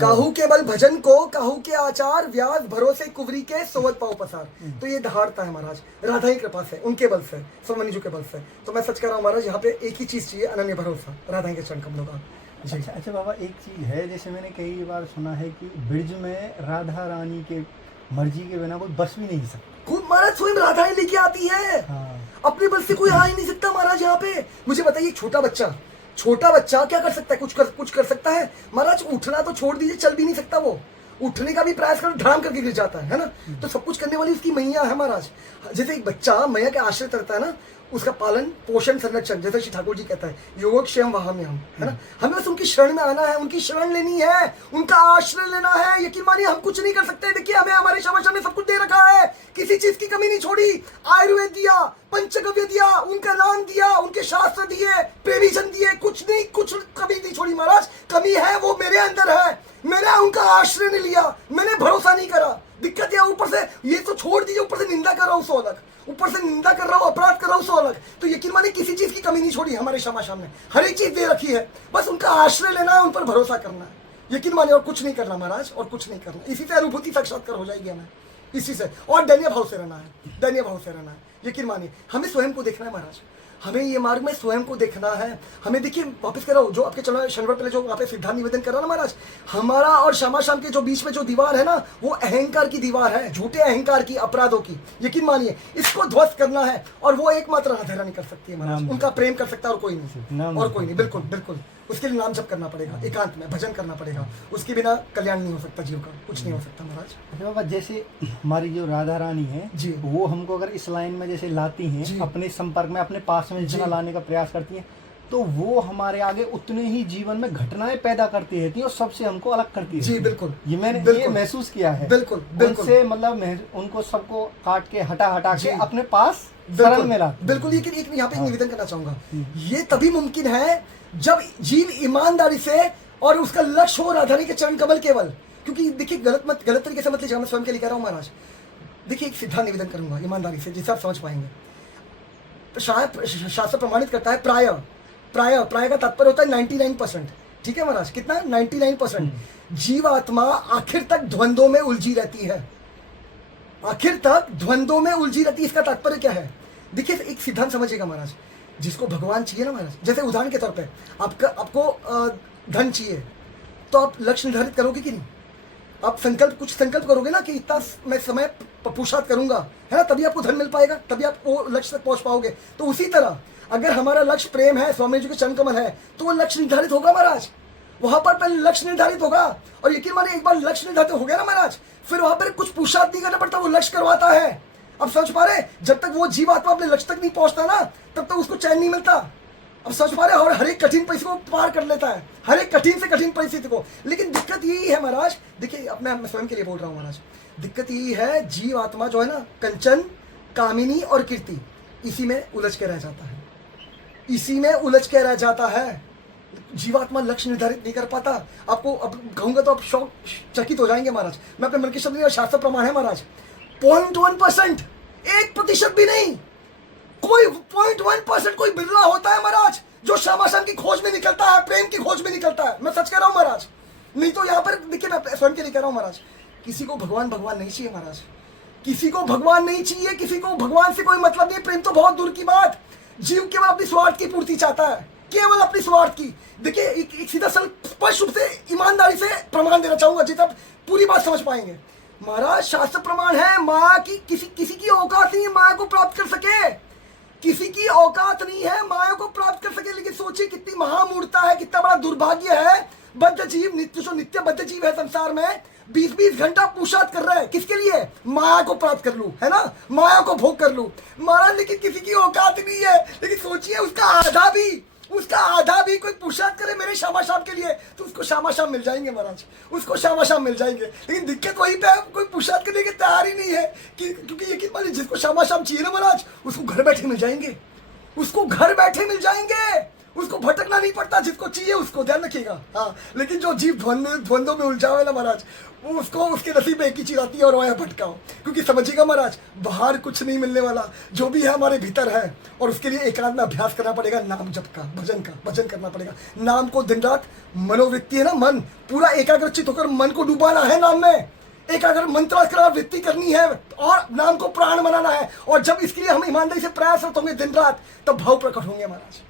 काहू के बल भजन को, काहू के आचार, व्यास भरोसे कुवरी के, सोवत पाओ पसार। तो ये दहाड़ता है महाराज राधा ही कृपा से, उनके बल से, सोमनी जी के बल से। तो मैं सच कह रहा हूँ महाराज, यहाँ पे एक ही चीज चाहिए, अनन्य भरोसा राधा ही के चरण कमलों का। अच्छा अच्छा बाबा, एक चीज़ है, जैसे मैंने कई बार सुना है कि ब्रिज में राधा रानी के मर्जी के बिना कोई बस भी नहीं सकता। खुद महाराज स्वयं राधा ही लेके आती है। हाँ। अपने बल से कोई आ ही नहीं सकता महाराज यहाँ पे। मुझे बताइए, छोटा बच्चा क्या कर सकता है? कुछ कर सकता है महाराज? उठना तो छोड़ दीजिए, चल भी नहीं सकता वो। उठने का भी प्रयास कर, धड़ाम करके गिर जाता है ना। तो सब कुछ करने वाली उसकी मैया है महाराज। जैसे एक बच्चा मैया के आश्रय करता है ना, उसका पालन पोषण संरक्षण, जैसे श्री ठाकुर जी कहता है, योगक्षेम वहाम्यहम्, है ना। हमें बस उनकी शरण में आना है, उनकी शरण लेनी है, उनका आश्रय लेना है। यकीन मानिए हम कुछ नहीं कर सकते। देखिए हमें हमारे शाबाश ने सब कुछ दे रखा है, किसी चीज की कमी नहीं छोड़ी। आयुर्वेद दिया, पंचगव्य दिया, उनका नाम दिया, उनके शास्त्र दिए, प्रेविजन दिए, कुछ कमी नहीं छोड़ी महाराज। कमी है वो मेरे अंदर है, मैंने उनका आश्रय नहीं लिया, मैंने भरोसा नहीं करा। दिक्कत है ऊपर से, ये तो छोड़ दीजिए, ऊपर से निंदा कर रहा हूँ सो अलग, ऊपर से निंदा कर रहा हूँ, अपराध कर रहा हूँ सो अलग। तो यकीन मानिए किसी चीज की कमी नहीं छोड़ी हमारे क्षमा ने, हर एक चीज दे रखी है। बस उनका आश्रय लेना है, उन पर भरोसा करना है। यकीन मानिए, और कुछ नहीं करना महाराज, और कुछ नहीं करना। इसी से अनुभूति साक्षात्कार हो जाएगी हमें, इसी से। और दैन्य भाव से रहना है, दैन्य भाव से रहना है। यकीन मानिए हमें स्वयं को देखना है महाराज, हमें ये मार्ग में स्वयं को देखना है। हमें देखिए, वापस कर रहा हूँ, जो आपके चलो शनिवार पहले जो वहाँ पे सिद्धांत निवेदन कर रहा ना महाराज, हमारा और श्यामा शाम के जो बीच में जो दीवार है ना, वो अहंकार की दीवार है, झूठे अहंकार की, अपराधों की। यकीन मानिए इसको ध्वस्त करना है, और वो एकमात्र राधा रानी कर सकती है महाराज। उनका प्रेम कर सकता है और कोई नहीं, और कोई नहीं। बिल्कुल बिल्कुल, उसके लिए नाम जप करना पड़ेगा, एकांत में भजन करना पड़ेगा। उसके बिना कल्याण नहीं हो सकता जीव का, कुछ नहीं हो सकता महाराज। अच्छा बाबा, जैसे हमारी जो राधा रानी है जी, वो हमको अगर इस लाइन में जैसे लाती हैं, अपने संपर्क में, अपने पास में जितना लाने का प्रयास करती हैं, तो वो हमारे आगे उतने ही जीवन में घटनाएं पैदा करती रहती है और सबसे हमको अलग करती है। जी बिल्कुल, ये मैंने ये महसूस किया है। बिल्कुल बिल्कुल, उनसे मतलब उनको सबको काट के हटा के अपने पास शरण में ला। बिल्कुल, लेकिन एक यहाँ पे निवेदन करना चाहूंगा, ये तभी मुमकिन है जब जीव ईमानदारी से, और उसका लक्ष्य हो राधा रानी के चरण कमल केवल। क्योंकि देखिए गलत तरीके से मत लीजिएगा, मैं स्वयं के लिए कह रहा हूँ महाराज। देखिए एक सिद्धांत निवेदन करूंगा ईमानदारी से, जिससे आप समझ पाएंगे। शास्त्र प्रमाणित करता है प्राय का तात्पर्य होता है 99%। ठीक है महाराज, कितना? 99%। जीवात्मा आखिर तक द्वंद्वों में उलझी रहती है, आखिर तक द्वंद्वों में उलझी रहती है। इसका तात्पर्य क्या है? देखिए एक सिद्धांत समझिएगा महाराज, जिसको भगवान चाहिए ना महाराज, जैसे उदाहरण के तौर पे आपको धन चाहिए, तो आप लक्ष्य निर्धारित करोगे कि नहीं? आप कुछ संकल्प करोगे ना कि इतना मैं समय पुरुषार्थ करूंगा, है ना, तभी आपको धन मिल पाएगा, तभी आप वो लक्ष्य तक पहुंच पाओगे। तो उसी तरह अगर हमारा लक्ष्य प्रेम है, स्वामी जी के चरण कमल है, तो वो लक्ष्य निर्धारित होगा महाराज। वहां पर पहले लक्ष्य निर्धारित होगा, और यकीन मानिए एक बार लक्ष्य निर्धारित हो गया ना महाराज, फिर वहां पर कुछ पुरुषार्थ नहीं करना पड़ता, वो लक्ष्य करवाता है। अब समझ पा रहे? जब तक वो जीवात्मा अपने लक्ष्य तक नहीं पहुंचता ना, तब तक उसको चैन नहीं मिलता। अब समझ पा रहे? और हर एक कठिन परिस्थिति को पार कर लेता है, हर एक कठिन से कठिन परिस्थिति को। लेकिन दिक्कत यही है महाराज, देखिए अब मैं स्वयं के लिए बोल रहा हूँ महाराज, दिक्कत यही है, जीवात्मा जो है ना, कंचन, कामिनी और कीर्ति, इसी में उलझ के रह जाता है, इसी में उलझ के रह जाता है। जीवात्मा लक्ष्य निर्धारित नहीं कर पाता। आपको अब कहूंगा तो आप शौक चकित हो जाएंगे महाराज। मैं अपने मन के शब्द, शास्त्र प्रमाण है महाराज, 0.1%, 1% भी नहीं, कोई 0.1% कोई बिरला होता है महाराज जो श्यामा शाम की खोज में निकलता है, प्रेम की खोज में निकलता है। मैं सच कह रहा हूं महाराज, नहीं तो यहाँ पर देखिए, मैं स्वयं के लिए कह रहा हूं महाराज, किसी को भगवान नहीं चाहिए महाराज, किसी को भगवान नहीं चाहिए, किसी को भगवान से कोई मतलब नहीं। प्रेम तो बहुत दूर की बात, जीव केवल अपनी स्वार्थ की पूर्ति चाहता है, केवल अपनी स्वार्थ की। देखिए एक सीधा स्पष्ट रूप से ईमानदारी से प्रमाण देना चाहूंगा, जितना पूरी बात समझ पाएंगे महाराज। शास्त्र प्रमाण है, माया की किसी की औकात नहीं है माया को प्राप्त कर सके, किसी की औकात नहीं है माया को प्राप्त कर सके। लेकिन सोचिए कितनी महामूर्खता है, कितना बड़ा दुर्भाग्य है। बद्ध जीव, नित्य बद्ध जीव है संसार में, 20-20 घंटा पुरुषार्थ कर रहा है, किसके लिए? माया को प्राप्त कर लूं, है ना, माया को भोग कर लूं महाराज। लेकिन किसी की औकात नहीं है। लेकिन सोचिए उसका आधा भी कोई पुरुषार्थ करे मेरे श्यामा शाम के लिए, तो उसको श्यामा शाम मिल जाएंगे महाराज, उसको श्यामा शाम मिल जाएंगे। लेकिन दिक्कत वहीं पे है, कोई पुरुषार्थ करने के तैयार ही नहीं है, क्योंकि यकीन मानिए जिसको श्यामा शाम चाहिए ना महाराज, उसको घर बैठे मिल जाएंगे, उसको घर बैठे मिल जाएंगे। उसको भटकना नहीं पड़ता, जिसको चाहिए उसको, ध्यान रखिएगा। हाँ, लेकिन जो जीव द्वंद्वों में उलझा हुआ है ना महाराज, वो उसको उसके नसीब में एक ही चीज आती है और वो है भटकाओ। क्योंकि समझिएगा महाराज, बाहर कुछ नहीं मिलने वाला, जो भी है हमारे भीतर है, और उसके लिए एकांत में अभ्यास करना पड़ेगा, नाम जप का, भजन करना पड़ेगा। नाम को दिन रात, मनोवृत्ति है ना, मन पूरा एकाग्रचित होकर मन को डुबाना है नाम में, एकाग्र मंत्रास्त्र वृत्ति करनी है और नाम को प्राण बनाना है। और जब इसके लिए हम ईमानदारी से प्रयासरत होंगे दिन रात, तब भाव प्रकट होंगे महाराज,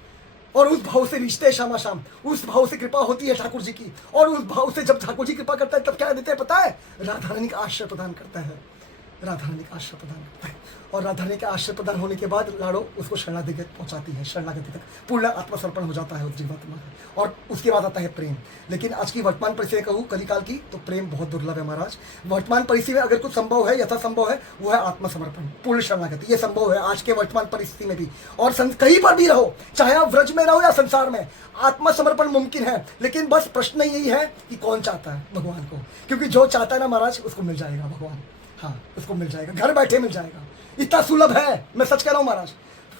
और उस भाव से रिश्ते हैं शामा शाम, उस भाव से कृपा होती है ठाकुर जी की। और उस भाव से जब ठाकुर जी कृपा करता है तब क्या देते हैं पता है? राधा रानी का आश्रय प्रदान करता है, राधा रानी का आश्रय प्रदान करता है। और राधा रानी का आश्रय प्रदान होने के बाद लाड़ो उसको शरणागति पहुंचाती है, शरणागति तक पूर्ण आत्मसमर्पण हो जाता है उस जीवात्मा का, और उसके बाद आता है प्रेम। लेकिन आज की वर्तमान परिस्थिति कहूँ कलिकाल की, तो प्रेम बहुत दुर्लभ है महाराज। वर्तमान परिस्थिति में अगर कुछ संभव है, यथा संभव है, वो है आत्मसमर्पण, पूर्ण शरणागति। ये संभव है आज के वर्तमान परिस्थिति में भी, और कहीं पर भी रहो, चाहे आप व्रज में रहो या संसार में, आत्मसमर्पण मुमकिन है। लेकिन बस प्रश्न यही है कि कौन चाहता है भगवान को, क्योंकि जो चाहता है ना महाराज, उसको मिल जाएगा भगवान। हाँ, उसको मिल जाएगा, घर बैठे मिल जाएगा। इतना सुलभ है, मैं सच कह रहा हूँ महाराज।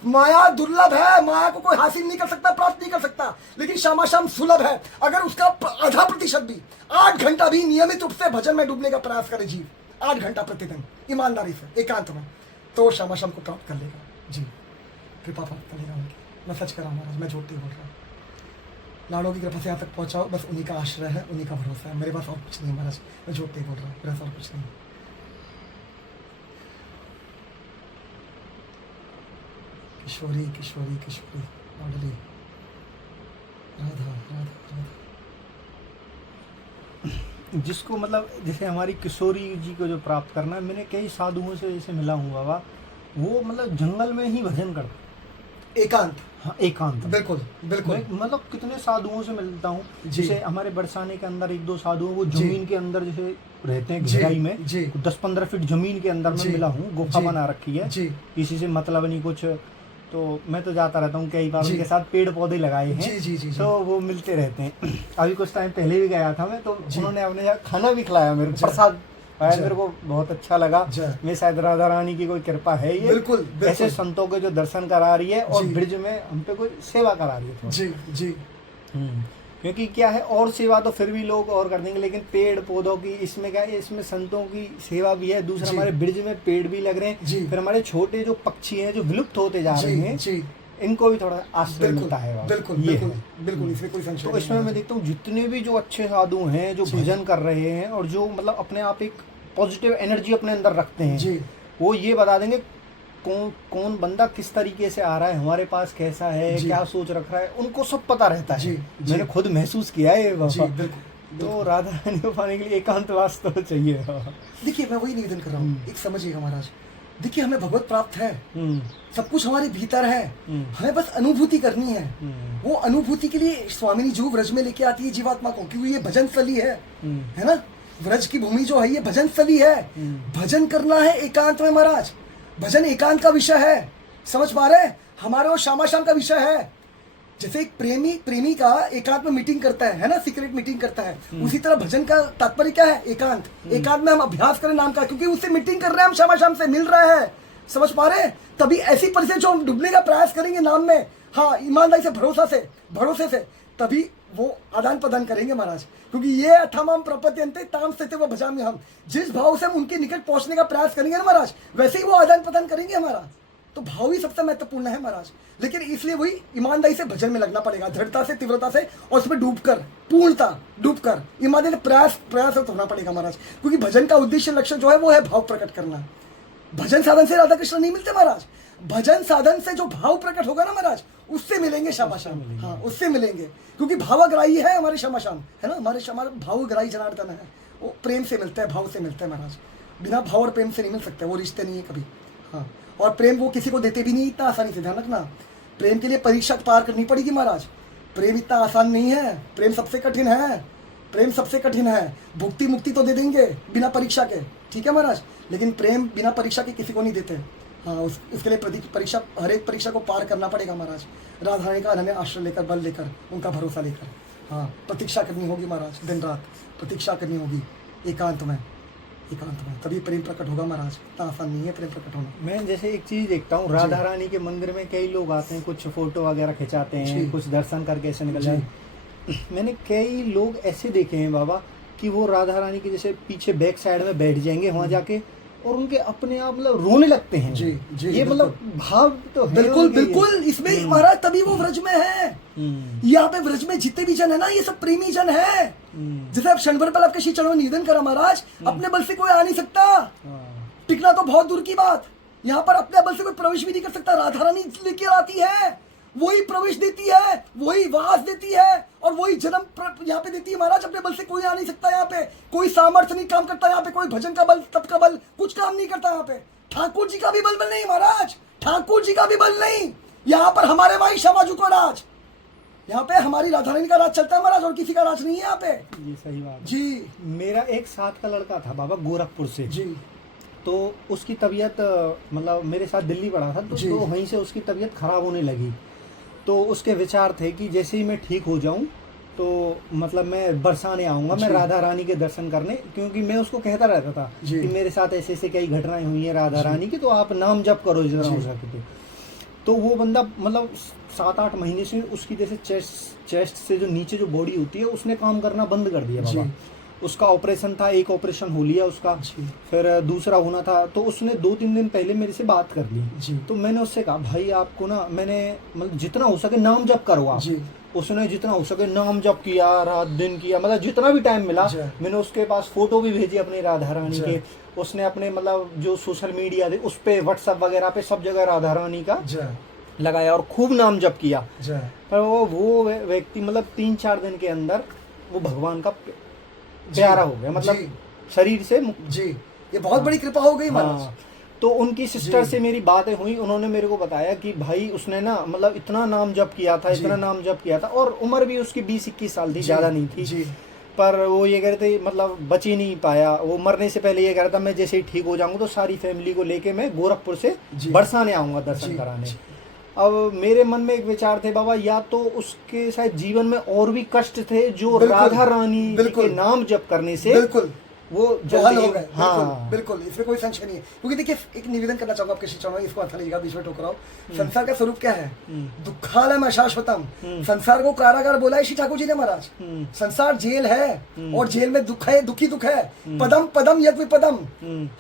माया दुर्लभ है, माया को कोई हासिल नहीं कर सकता, प्राप्त नहीं कर सकता, लेकिन शामा शाम सुलभ है। अगर उसका आधा प्रतिशत भी, 8 घंटा भी नियमित रूप से भजन में डूबने का प्रयास करे जीव, 8 घंटा प्रतिदिन ईमानदारी से एकांत में, तो शामा शाम को प्राप्त कर लेगा जी, कृपा प्राप्त कर लेगा उनकी। मैं सच कर रहा हूँ महाराज, मैं झूठ नहीं बोल रहा। लाड़ों की कृपा से यहाँ तक पहुँचाओ, बस उन्हीं का आश्रय है, उन्हीं का भरोसा है, मेरे पास और कुछ नहीं महाराज। मैं झूठ नहीं बोल रहा, मेरे पास और कुछ नहीं। किशोरी किशोरी किशोरी लाडली राधा राधा राधा। जिसको मतलब जैसे हमारी किशोरी जी को जो प्राप्त करना है, मैंने कई साधुओं से जैसे मिला हूँ बाबा, वो मतलब जंगल में ही भजन करते, एकांत। हाँ, एकांत, बिल्कुल बिल्कुल। मैं मतलब कितने साधुओं से मिलता हूँ, जी। जैसे हमारे बरसाने के अंदर 1-2 साधु हैं, वो जी। जमीन के अंदर जैसे रहते हैं, जी, गहराई में, जी। 10-15 फीट जमीन के अंदर जी। में मिला हूँ, गुफा जी। बना रखी है, जी किसी से मतलब नहीं कुछ। तो मैं तो जाता रहता हूँ, कई बार जी। उनके साथ पेड़ पौधे लगाए हैं, जी जी जी तो वो मिलते रहते हैं। अभी कुछ टाइम पहले भी गया था मैं, तो जी। उन्होंने अपने यहाँ खाना भी खिलाया मेरे को, जी। प्रसाद खाया, जी। मेरे को बहुत अच्छा लगा। जी। मैं शायद राधा रानी की कोई कृपा है ये, बिल्कुल बिल्कुल। ऐसे संतों के जो दर्शन करा रही है, और जी। ब्रिज में हम पे कोई सेवा करा रही है थोड़ा। जी जी क्योंकि क्या है, और सेवा तो फिर भी लोग और कर देंगे, लेकिन पेड़ पौधों की इसमें क्या है, इसमें संतों की सेवा भी है। दूसरा, जी। हमारे ब्रिज में पेड़ भी लग रहे हैं, जी। फिर हमारे छोटे जो पक्षी हैं जो विलुप्त होते जा रहे हैं, जी इनको भी थोड़ा आश्रय बिल्कुल मिलता है। बिल्कुल ये बिल्कुल है। बिल्कुल, इसमें कोई संशय तो नहीं इसमें मैं है। देखता हूँ जितने भी जो अच्छे साधु हैं, जो जी। भजन कर रहे हैं, और जो मतलब अपने आप एक पॉजिटिव एनर्जी अपने अंदर रखते हैं, जी वो ये बता देंगे कौन बंदा किस तरीके से आ रहा है हमारे पास, कैसा है, जी। क्या सोच रख रहा है, उनको सब पता रहता है। जी, जी। मैंने खुद महसूस किया है ये जी बाबा। बिल्कुल। तो राधा रानी को पाने के लिए एकांतवास तो चाहिए बाबा। देखिए, मैं वही निवेदन कर रहा हूँ, एक समझिएगा महाराज। देखिए, हमें भगवत प्राप्त है, सब कुछ हमारे भीतर है, हमें बस अनुभूति करनी है। वो अनुभूति के लिए स्वामिनी जी व्रज में लेके आती है जीवात्मा को, क्योंकि ये भजन स्थली है ना। व्रज की भूमि जो है ये भजन स्थली है। भजन करना है एकांत में महाराज, भजन एकांत का विषय है, समझ पा रहे हैं? हमारे वो शामा शाम का विषय है। जैसे एक प्रेमी का एकांत में मीटिंग करता है ना, सीक्रेट मीटिंग करता है, उसी तरह भजन का तात्पर्य क्या है? एकांत। एकांत में हम अभ्यास करें नाम का, क्योंकि उससे मीटिंग कर रहे हैं हम, शामा शाम से मिल रहे हैं, समझ पा रहे हैं? तभी ऐसी परिस्थिति जो हम डूबने का प्रयास करेंगे नाम में, हाँ, ईमानदारी से, भरोसे से, तभी वो आदान प्रदान करेंगे महाराज। क्योंकि ये अथामम प्रपद्यन्ते ताम स्थिते व भजामि हम, जिस भाव से हम उनके निकट पहुंचने का प्रयास करेंगे ना महाराज, वैसे ही वो आदान प्रदान करेंगे हमारा। तो भाव ही सबसे महत्वपूर्ण है महाराज। लेकिन इसलिए वही ईमानदारी से भजन में लगना पड़ेगा, दृढ़ता से, तीव्रता से, और उसमें डूबकर, पूर्णता डूबकर ईमानदारी प्रयास होना पड़ेगा महाराज। क्योंकि भजन का उद्देश्य, लक्ष्य जो है वो है भाव प्रकट करना। भजन साधन से राधा कृष्ण नहीं मिलते महाराज, भजन साधन से जो भाव प्रकट होगा ना महाराज, उससे मिलेंगे शामा शाम। हाँ, उससे मिलेंगे, क्योंकि भावग्राही है हमारे शामा शाम, है ना। हमारे भावग्राही जनार्दन है, वो प्रेम से मिलता है, भाव से मिलता है महाराज। बिना भाव और प्रेम से नहीं मिल सकते, वो रिश्ते नहीं है कभी। हाँ, और प्रेम वो किसी को देते भी नहीं इतना आसानी से, ध्यान रखना। प्रेम के लिए परीक्षा पार करनी पड़ेगी महाराज, प्रेम इतना आसान नहीं है, प्रेम सबसे कठिन है, प्रेम सबसे कठिन है। भुक्ति मुक्ति तो दे देंगे बिना परीक्षा के, ठीक है महाराज, लेकिन प्रेम बिना परीक्षा के किसी को नहीं देते। हाँ, उसके लिए परीक्षा, हर एक परीक्षा को पार करना पड़ेगा महाराज। राधा रानी का अनन्य आश्रय लेकर, बल लेकर, उनका भरोसा लेकर, हाँ, प्रतीक्षा करनी होगी महाराज, दिन रात प्रतीक्षा करनी होगी एकांत में। एकांत में, तभी प्रेम प्रकट होगा महाराज। इतना आसान नहीं है प्रेम प्रकट होना। मैं जैसे एक चीज देखता हूँ, राधा रानी के मंदिर में कई लोग आते हैं, कुछ फोटो वगैरह खिंचाते हैं, जी। कुछ दर्शन करके ऐसे निकल जी। जाए। मैंने कई लोग ऐसे देखे हैं बाबा कि वो राधा रानी के जैसे पीछे बैक साइड में बैठ जाएंगे वहां जाके, और उनके अपने आप मतलब रोने लगते हैं। जी, जी, ये बिल्कुल। मतलब भाव तो है बिल्कुल उनके ये। बिल्कुल, इसमें महाराज तभी वो व्रज में है। यहाँ पे व्रज में जितने भी जन है ना, ये सब प्रेमी जन है। जैसे आप क्षण भर पहले आपके श्री चरणों में निवेदन करा महाराज, अपने बल से कोई आ नहीं सकता, टिकना तो बहुत दूर की बात। यहाँ पर अपने बल से कोई प्रवेश भी नहीं कर सकता। राधा रानी लेके आती है, वही प्रवेश देती है, वही वास देती है, और वही जन्म यहाँ पे देती है महाराज। अपने बल से कोई आ नहीं सकता। यहाँ पे कोई सामर्थ्य नहीं काम करता। यहाँ पे कोई भजन का बल, तप का बल, कुछ काम नहीं करता। यहाँ पे ठाकुर जी का भी बल नहीं महाराज, ठाकुर जी का भी बल नहीं। यहाँ पर हमारे भाई श्यामाजू को राज, यहाँ पे हमारी राधा रानी का राज चलता है महाराज, और किसी का राज नहीं है यहाँ पे। जी सही बात जी। मेरा एक साथ का लड़का था बाबा गोरखपुर से जी। तो उसकी तबीयत मतलब मेरे साथ दिल्ली पड़ा था, तो वहीं से उसकी तबीयत खराब होने लगी। तो उसके विचार थे कि जैसे ही मैं ठीक हो जाऊं तो मतलब मैं बरसाने आऊँगा, मैं राधा रानी के दर्शन करने, क्योंकि मैं उसको कहता रहता था कि मेरे साथ ऐसे ऐसे कई घटनाएं हुई हैं राधा रानी की, तो आप नाम जप करो जितना हो सके। तो वो बंदा मतलब 7-8 महीने से उसकी जैसे चेस्ट से जो नीचे जो बॉडी होती है उसने काम करना बंद कर दिया बाबा। उसका ऑपरेशन था, एक ऑपरेशन हो लिया उसका, फिर दूसरा होना था। तो उसने 2-3 दिन पहले मेरे से बात कर ली। तो मैंने उससे कहा भाई आपको ना, मैंने मतलब जितना हो सके नाम जप करो आप। उसने जितना हो सके नाम जप किया, रात दिन किया, मतलब जितना भी टाइम मिला। मैंने उसके पास फोटो भी भेजी अपनी राधा रानी के। उसने अपने मतलब जो सोशल मीडिया थे उस पे, व्हाट्सएप वगैरह पे सब जगह राधा रानी का लगाया और खूब नाम जप किया। पर वो व्यक्ति मतलब 3-4 दिन के अंदर वो भगवान का प्यारा हो गया, मतलब शरीर से। जी, ये बहुत बड़ी कृपा हो गई महाराज। तो उनकी सिस्टर से मेरी बातें हुई, उन्होंने मेरे को बताया कि भाई उसने ना मतलब इतना नाम जप किया था, इतना नाम जप किया था, और उम्र भी उसकी 20-21 साल थी, ज़्यादा नहीं थी। पर वो ये कह रहे थे मतलब बच ही नहीं पाया। वो मरने से पहले ये कह रहा था मैं जैसे ही ठीक हो जाऊंगा तो सारी फैमिली को लेके मैं गोरखपुर से बरसाने आऊँगा दर्शन कराने। अब मेरे मन में एक विचार थे बाबा, या तो उसके शायद जीवन में और भी कष्ट थे जो राधा रानी के नाम जप करने से वो हल हो गए। हाँ बिल्कुल, इसमें कोई संशय नहीं है। क्योंकि देखिए, एक निवेदन करना चाहूंगा आपके शिक्षण में, इसको अच्छा लीजिएगा, बीच में टोक रहा हूँ। संसार का स्वरूप क्या है? दुखालय अशाश्वतम। संसार को कारागार बोला है श्री ठाकुर जी ने महाराज। संसार जेल है, और जेल में दुख है, दुखी दुख है। पदम पदम यज्ञ विपदम।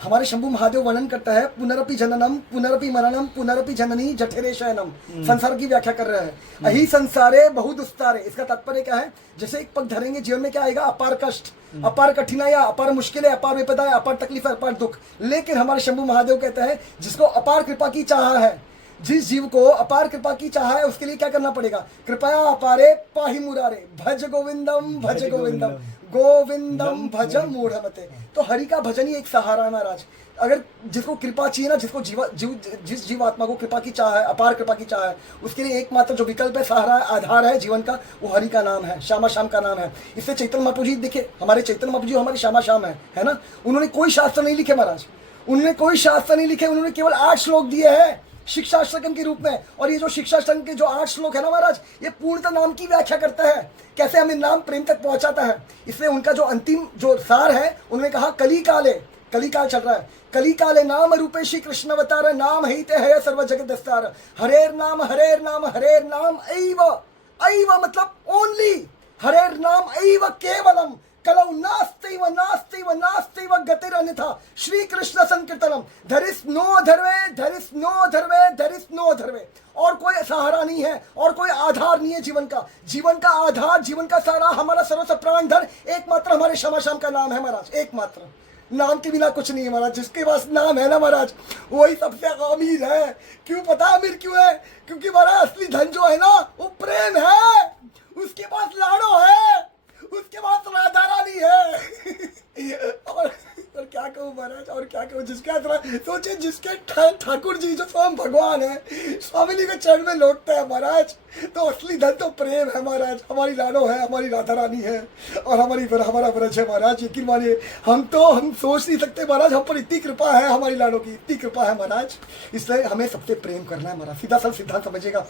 हमारे शंभु महादेव वर्णन करता है, पुनरपि जननम पुनरपि मरणम पुनरपि जननी जठरे शयनम। संसार की व्याख्या कर रहे हैं, अहि संसारे बहु दुस्तारे। इसका तात्पर्य क्या है? जैसे एक पग धरेंगे, जीवन में क्या आएगा? अपार कष्ट, अपार कठिनाइयां, अपार मुश्किलें, अपार विपदा, अपार तकलीफ, अपार दुख। लेकिन हमारे शंभु महादेव कहते हैं, जिसको अपार कृपा की चाह है, जिस जीव को अपार कृपा की चाह है, उसके लिए क्या करना पड़ेगा? कृपया अपारे पाहि मुरारे, भज गोविंदम भज गोविंदम गोविंदम भज मूढ़मते। तो हरि का भजन ही एक सहारा है महाराज। अगर जिसको कृपा चाहिए ना, जिसको जिस जीवात्मा को कृपा की चाह है, अपार कृपा की चाह है, उसके लिए एकमात्र जो विकल्प है, सहारा है, आधार है जीवन का, वो हरि का नाम है, श्यामा श्याम का नाम है। इससे चैतन्य महाप्रभु जी, देखिए हमारे चैतन्य महाप्रभु जी हमारे श्यामा श्याम है ना। उन्होंने कोई शास्त्र नहीं लिखे महाराज, उन्होंने कोई शास्त्र नहीं लिखे, उन्होंने केवल 8 श्लोक दिए हैं शिक्षाष्टकम के रूप में। और ये जो शिक्षाष्टकम के जो 8 श्लोक है ना महाराज, ये पूर्णतः नाम की व्याख्या करता है, कैसे हमें नाम प्रेम तक पहुंचाता है। इसलिए उनका जो अंतिम जो सार है, उन्होंने कहा कली काले, कली काल चल रहा है, कली काले नाम रूपे श्री कृष्ण अवतार, नाम हिते है सर्व जगत दस्तार। हरेर नाम हरेर नाम हरेर नाम ऐव, ऐव मतलब ओनली, हरेर नाम ऐव केवलम, कलौ नास्त्यव नास्त्यव नास्त्यव गतिर अन्यथा श्री कृष्ण संकीर्तनम। There is no other way, there is no other way, there is no other way. और कोई सहारा नहीं है, और कोई आधार नहीं है जीवन का। जीवन का आधार, जीवन का सहारा, हमारा सर्वस्व प्राणधन एकमात्र हमारे श्यामा श्याम का नाम है महाराज, एकमात्र। नाम के बिना कुछ नहीं है महाराज। जिसके पास नाम है ना महाराज, वही सबसे अमीर है। क्यों पता अमीर क्यों है? क्योंकि महाराज असली धन जो है ना, वो प्रेम है। उसके पास लाड़ो है, उसके पास राधा रानी है। और क्या कहूँ महाराज, और क्या कहूँ? जिसके सोचे, जिसके ठाकुर जी जो स्वयं भगवान है, स्वामी जी के चरण में लौटता है महाराज, तो असली धन तो प्रेम है महाराज। हमारी लाडो है, हमारी राधा रानी है, और हमारा व्रज है महाराज। यकीन मानिए, हम सोच नहीं सकते महाराज, हम पर इतनी कृपा है, हमारी लाडो की इतनी कृपा है महाराज। इसलिए हमें सबसे प्रेम करना है महाराज। सीधा सल सिद्धांत समझिएगा,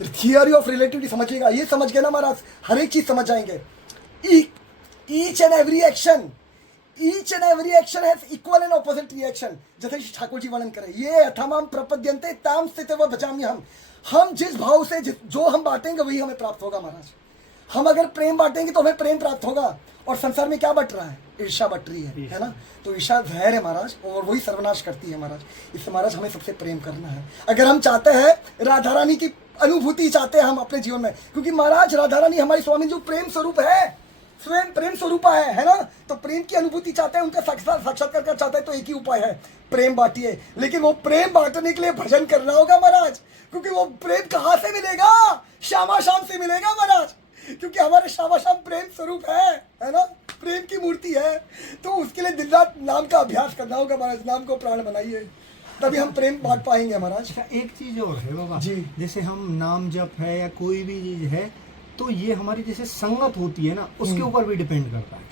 थियरी ऑफ रिलेटिविटी समझिएगा। ये समझ गए ना महाराज, हर एक चीज समझ जाएंगे। Each and every action, each and every action has equal and opposite reaction, जैसे कि ठाकुर जी वर्णन करें, ये यथामाम प्रपद्यन्ते ताम स्थितव भजामि हम जिस भाव से जो हम बांटेंगे वही हमें प्राप्त होगा महाराज। हम अगर प्रेम बांटेंगे तो हमें प्रेम प्राप्त होगा, और संसार में क्या बट रहा है? ईर्ष्या बट रही है ना। तो ईर्ष्या जहर है महाराज, और वही सर्वनाश करती है महाराज। इससे महाराज हमें सबसे प्रेम करना है। अगर हम चाहते हैं राधा रानी की अनुभूति चाहते हैं हम अपने जीवन में, क्योंकि महाराज राधा रानी हमारी स्वामी जो प्रेम स्वरूप है, स्वयं प्रेम स्वरूपा है ना। तो प्रेम की अनुभूति चाहते हैं, उनका साक्षात्कार कर चाहते हैं, तो एक ही उपाय है, प्रेम बांटिए। लेकिन वो प्रेम बांटने के लिए भजन करना होगा महाराज, क्योंकि वो प्रेम कहाँ से मिलेगा? श्यामा शाम से मिलेगा महाराज, क्योंकि हमारे श्यामा शाम प्रेम स्वरूप है ना, प्रेम की मूर्ति है। तो उसके लिए दिन रात नाम का अभ्यास करना होगा महाराज, नाम को प्राण बनाइए, तभी हम प्रेम बांट पाएंगे महाराज। अच्छा, एक चीज और है बाबा जी, जैसे हम नाम जप है या कोई भी चीज है, तो ये हमारी जैसे संगत होती है ना, उसके ऊपर भी डिपेंड करता है।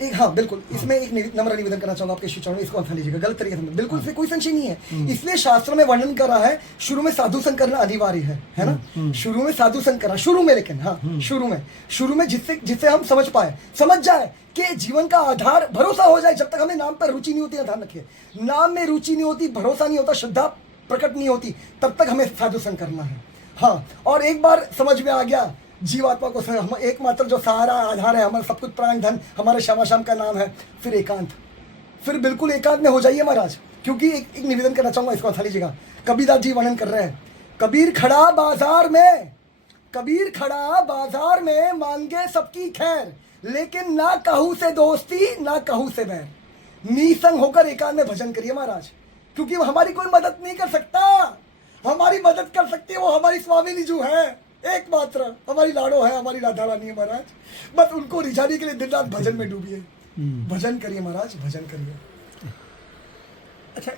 एक हाँ बिल्कुल, इसमें एक नम्र निवेदन करना चाहूंगा आपके शिक्षण में, इसको अंतर लीजिएगा, गलत तरीके से बिल्कुल इसमें कोई संशय नहीं है। इसलिए शास्त्रों में वर्णन कर रहा है, शुरू में साधु संग करना अनिवार्य है ना। शुरू में साधु संग करना, शुरू में, लेकिन हाँ शुरू में जिससे हम समझ जाए कि जीवन का आधार भरोसा हो जाए। जब तक हमें नाम पर रुचि नहीं होती है, ध्यान रखिए, नाम में रुचि नहीं होती, भरोसा नहीं होता, श्रद्धा प्रकट नहीं होती, तब तक हमें साधु संग करना है। हाँ, और एक बार समझ में आ गया जीवात्मा को हम एकमात्र जो सहारा आधार है, हमारा सब कुछ प्राण धन हमारे श्यामा शाम का नाम है, फिर एकांत, फिर बिल्कुल एकांत में हो जाइए महाराज। क्योंकि एक निवेदन करना चाहूंगा, इसको अच्छा लीजिएगा। कबीरदास जी वर्णन कर रहे हैं, कबीर खड़ा बाजार में मांगे सबकी खैर, लेकिन ना कहू से दोस्ती ना कहू से बैर। निसंग होकर एकांत में भजन करिए महाराज, क्योंकि हमारी कोई मदद नहीं कर सकता। हमारी मदद कर सकती है वो हमारी स्वामी जो है, एकमात्र हमारी लाडो है, हमारी राधा रानी है महाराज। बस उनको रिझाने के लिए दिन रात भजन में डूबिए, भजन करिए महाराज, भजन करिए। अच्छा,